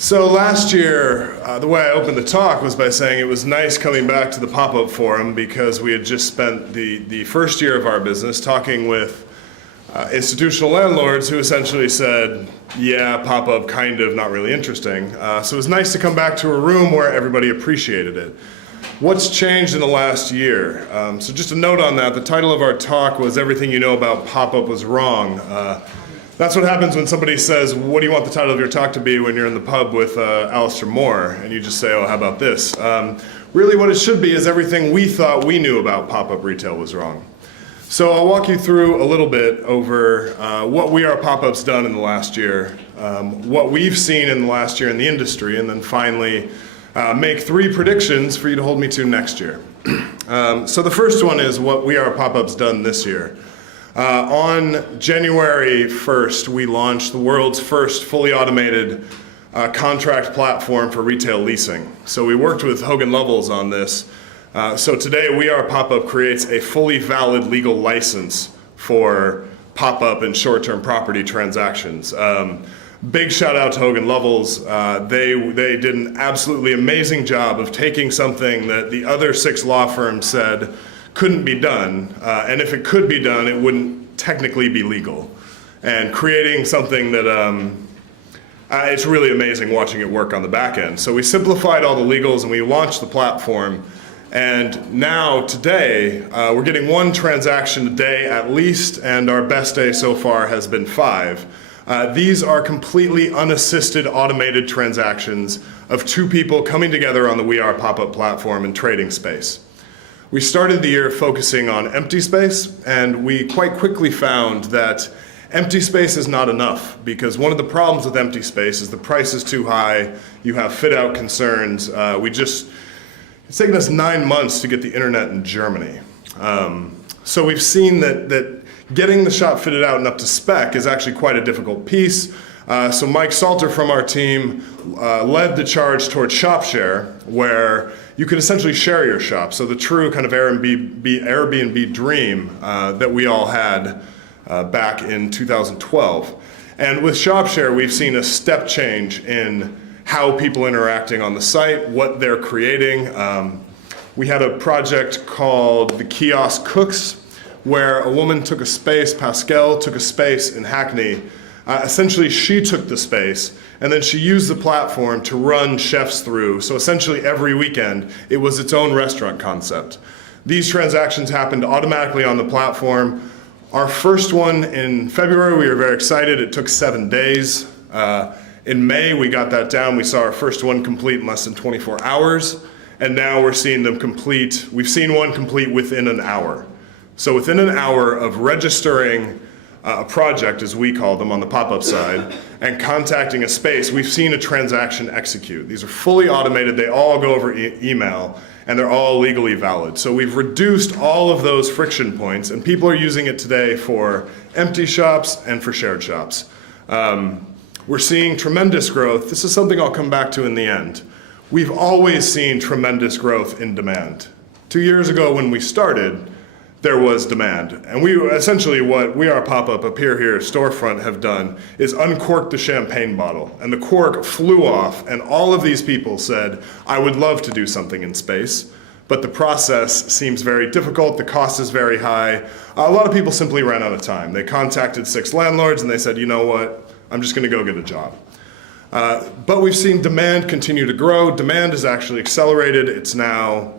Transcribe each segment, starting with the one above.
So last year, the way I opened the talk was by saying it was nice coming back to the PopUp Forum because we had just spent the first year of our business talking with institutional landlords who essentially said, yeah, PopUp kind of not really interesting. So it was nice to come back to a room where everybody appreciated it. What's changed in the last year? So just a note on that, the title of our talk was Everything You Know About PopUp Was Wrong. That's what happens when somebody says, what do you want the title of your talk to be when you're in the pub with Alistair Moore? And you just say, oh, how about this? Really what it should be is everything we thought we knew about pop-up retail was wrong. So I'll walk you through a little bit over what We Are PopUp's done in the last year, what we've seen in the last year in the industry, and then finally make 3 predictions for you to hold me to next year. So the first one is what We Are PopUp's done this year. On January 1st, we launched the world's first fully automated contract platform for retail leasing. So we worked with Hogan Lovells on this. So today, We Are PopUp creates a fully valid legal license for pop-up and short-term property transactions. Big shout out to Hogan Lovells. They did an absolutely amazing job of taking something that the other 6 law firms said couldn't be done, and if it could be done, it wouldn't technically be legal. And creating something that, it's really amazing watching it work on the back end. So we simplified all the legals and we launched the platform. And now, today, we're getting 1 transaction a day at least, and our best day so far has been 5. These are completely unassisted automated transactions of 2 people coming together on the We Are PopUp platform and trading space. We started the year focusing on empty space, and we quite quickly found that empty space is not enough, because one of the problems with empty space is the price is too high, you have fit-out concerns. It's taken us 9 months to get the internet in Germany. So we've seen that getting the shop fitted out and up to spec is actually quite a difficult piece. So Mike Salter from our team led the charge towards shop share, where you could essentially share your shop. So the true kind of Airbnb dream that we all had back in 2012. And with shop share, we've seen a step change in how people are interacting on the site, what they're creating. We had a project called the Kiosk Cooks, where a woman took a space, Pascal took a space in Hackney. Essentially, she took the space, and then she used the platform to run chefs through. So essentially, every weekend, it was its own restaurant concept. These transactions happened automatically on the platform. Our first one in February, we were very excited. It took 7 days. In May, we got that down. We saw our first one complete in less than 24 hours. And now we're seeing them complete. We've seen one complete within an hour. So within an hour of registering a project, as we call them on the pop-up side, and contacting a space, we've seen a transaction execute. These are fully automated. They all go over email, and they're all legally valid. So we've reduced all of those friction points, and people are using it today for empty shops and for shared shops. We're seeing tremendous growth. This is something I'll come back to in the end. We've always seen tremendous growth in demand. 2 years ago when we started, there was demand. And we essentially, what We Are PopUp up here storefront have done is uncork the champagne bottle. And the cork flew off, and all of these people said, I would love to do something in space, but the process seems very difficult, the cost is very high. A lot of people simply ran out of time. They contacted 6 landlords and they said, you know what, I'm just gonna go get a job. But we've seen demand continue to grow. Demand has actually accelerated. It's now,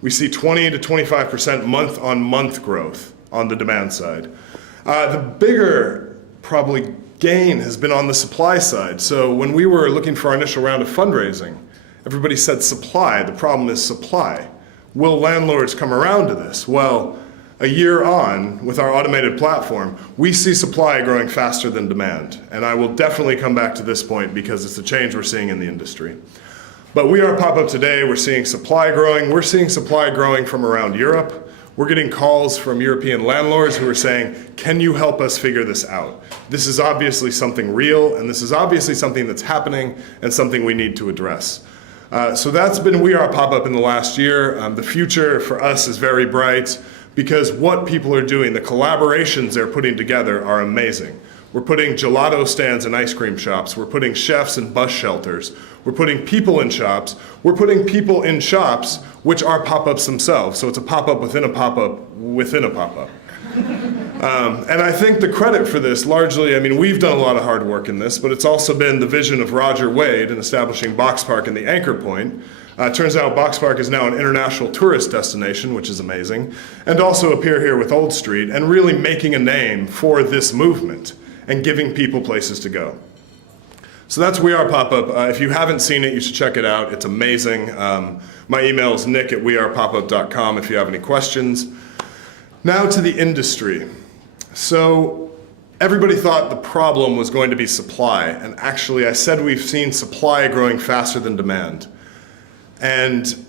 we see 20 to 25% month-on-month growth on the demand side. The bigger probably gain has been on the supply side. So when we were looking for our initial round of fundraising, everybody said supply. The problem is supply. Will landlords come around to this? Well, a year on with our automated platform, we see supply growing faster than demand. And I will definitely come back to this point because it's a change we're seeing in the industry. But We Are PopUp today, we're seeing supply growing. We're seeing supply growing from around Europe. We're getting calls from European landlords who are saying, can you help us figure this out? This is obviously something real, and this is obviously something that's happening and something we need to address. So that's been We Are PopUp in the last year. The future for us is very bright because what people are doing, the collaborations they're putting together are amazing. We're putting gelato stands in ice cream shops. We're putting chefs in bus shelters. We're putting people in shops. We're putting people in shops, which are pop-ups themselves. So it's a pop-up within a pop-up within a pop-up. And I think the credit for this largely, I mean, we've done a lot of hard work in this, but it's also been the vision of Roger Wade in establishing Box Park and the anchor point. Turns out Box Park is now an international tourist destination, which is amazing, and also appear here with Old Street and really making a name for this movement and giving people places to go. So that's We Are PopUp. If you haven't seen it, you should check it out. It's amazing. My email is nick@wearepopup.com if you have any questions. Now to the industry. So everybody thought the problem was going to be supply, and actually I said we've seen supply growing faster than demand. And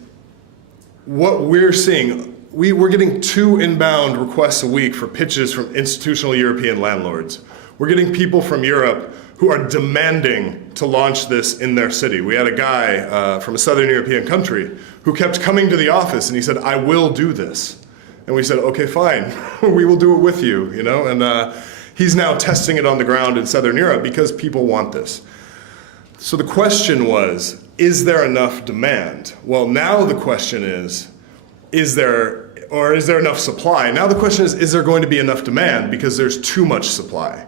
what we're seeing, we're getting 2 inbound requests a week for pitches from institutional European landlords. We're getting people from Europe who are demanding to launch this in their city. We had a guy from a Southern European country who kept coming to the office and he said, "I will do this." And we said, "Okay, fine, we will do it with you," you know? And he's now testing it on the ground in Southern Europe because people want this. So the question was, is there enough demand? Well, now the question is there enough supply? Now the question is there going to be enough demand because there's too much supply?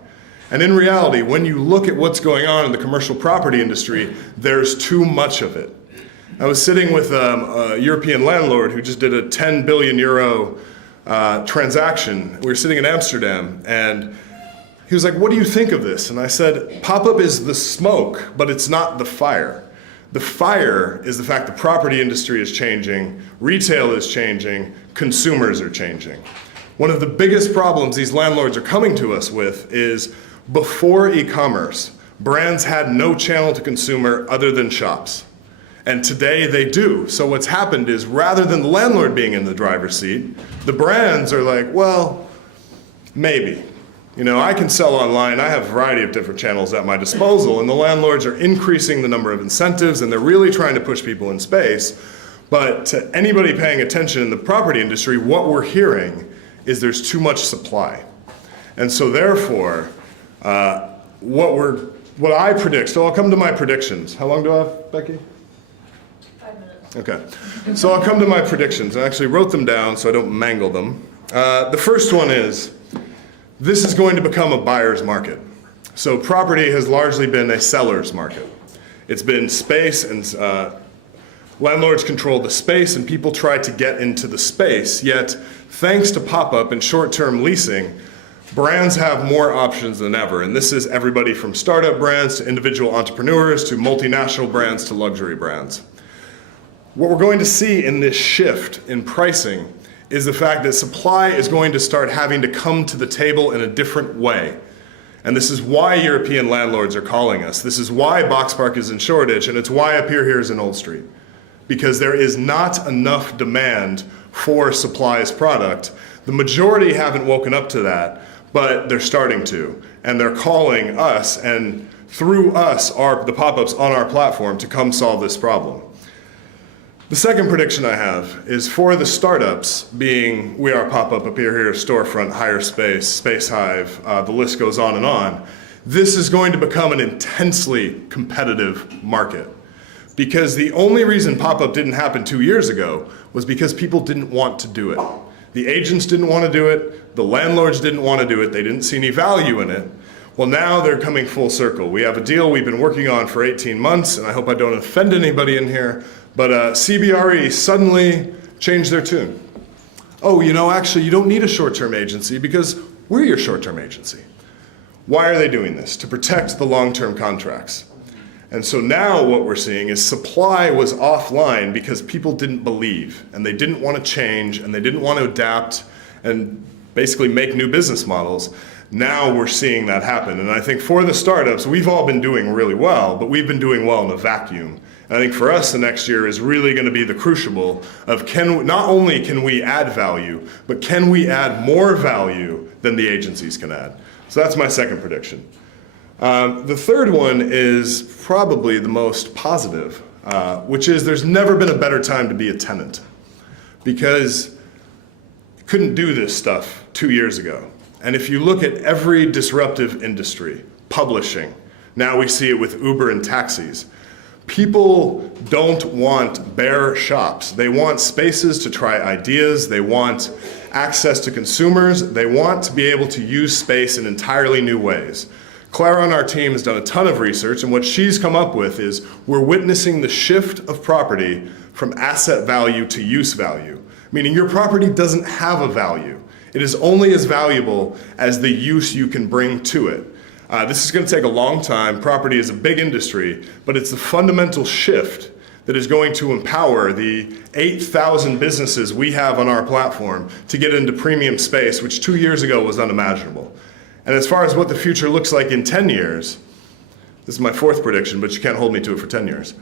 And in reality, when you look at what's going on in the commercial property industry, there's too much of it. I was sitting with a European landlord who just did a 10 billion euro transaction. We were sitting in Amsterdam, and he was like, "What do you think of this?" And I said, "Pop-up is the smoke, but it's not the fire. The fire is the fact the property industry is changing, retail is changing, consumers are changing." One of the biggest problems these landlords are coming to us with is before e-commerce, brands had no channel to consumer other than shops. And today they do. So what's happened is rather than the landlord being in the driver's seat, the brands are like, well, maybe. You know, I can sell online, I have a variety of different channels at my disposal, and the landlords are increasing the number of incentives and they're really trying to push people in space. But to anybody paying attention in the property industry, what we're hearing is there's too much supply. And so therefore, what I predict, so I'll come to my predictions. How long do I have, Becky? 5 minutes. Okay, so I'll come to my predictions. I actually wrote them down so I don't mangle them. The first one is, this is going to become a buyer's market. So property has largely been a seller's market. It's been space, and landlords control the space and people try to get into the space, yet thanks to pop-up and short-term leasing, brands have more options than ever. And this is everybody from startup brands to individual entrepreneurs to multinational brands to luxury brands. What we're going to see in this shift in pricing is the fact that supply is going to start having to come to the table in a different way. And this is why European landlords are calling us. This is why Box Park is in Shoreditch, and it's why Up Here is in Old Street. Because there is not enough demand for supply's product. The majority haven't woken up to that, but they're starting to. And they're calling us, and through us, the pop-ups on our platform, to come solve this problem. The second prediction I have is for the startups, being We Are PopUp, Up Here, Storefront, Higher Space, Space Hive, the list goes on and on. This is going to become an intensely competitive market. Because the only reason pop-up didn't happen 2 years ago was because people didn't want to do it. The agents didn't want to do it, the landlords didn't want to do it, they didn't see any value in it. Well, now they're coming full circle. We have a deal we've been working on for 18 months, and I hope I don't offend anybody in here, but CBRE suddenly changed their tune. Oh, you know, actually, you don't need a short-term agency because we're your short-term agency. Why are they doing this? To protect the long-term contracts. And so now what we're seeing is supply was offline because people didn't believe, and they didn't want to change, and they didn't want to adapt and basically make new business models. Now we're seeing that happen. And I think for the startups, we've all been doing really well, but we've been doing well in a vacuum. And I think for us, the next year is really going to be the crucible of not only can we add value, but can we add more value than the agencies can add? So that's my second prediction. The third one is probably the most positive, which is there's never been a better time to be a tenant, because you couldn't do this stuff 2 years ago. And if you look at every disruptive industry, publishing, now we see it with Uber and taxis. People don't want bare shops. They want spaces to try ideas. They want access to consumers. They want to be able to use space in entirely new ways. Clara on our team has done a ton of research, and what she's come up with is we're witnessing the shift of property from asset value to use value, meaning your property doesn't have a value. It is only as valuable as the use you can bring to it. This is going to take a long time. Property is a big industry, but it's the fundamental shift that is going to empower the 8,000 businesses we have on our platform to get into premium space, which 2 years ago was unimaginable. And as far as what the future looks like in 10 years, this is my fourth prediction, but you can't hold me to it for 10 years.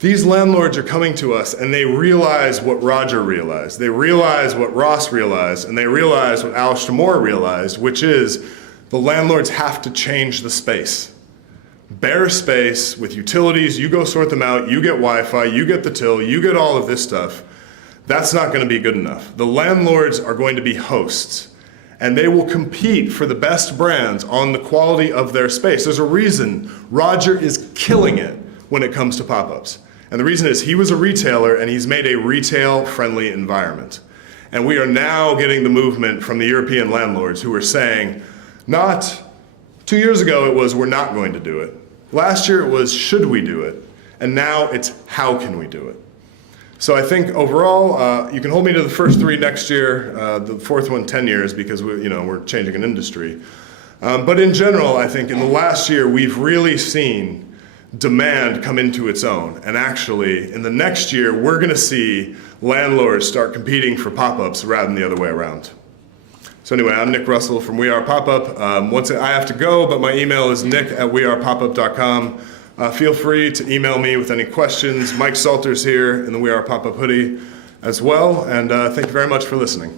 These landlords are coming to us and they realize what Roger realized. They realize what Ross realized, and they realize what Alistair Moore realized, which is the landlords have to change the space. Bare space with utilities, you go sort them out, you get Wi-Fi, you get the till, you get all of this stuff. That's not going to be good enough. The landlords are going to be hosts, and they will compete for the best brands on the quality of their space. There's a reason Roger is killing it when it comes to pop-ups. And the reason is he was a retailer and he's made a retail-friendly environment. And we are now getting the movement from the European landlords who are saying, not 2 years ago it was we're not going to do it. Last year it was should we do it? And now it's how can we do it? So I think overall, you can hold me to the first three next year, the fourth one 10 years because we're changing an industry. But in general, I think in the last year we've really seen demand come into its own. And actually, in the next year, we're going to see landlords start competing for pop-ups rather than the other way around. So anyway, I'm Nick Russell from We Are PopUp. I have to go, but my email is nick@wearepopup.com. Feel free to email me with any questions. Mike Salter's here in the We Are PopUp hoodie as well. And thank you very much for listening.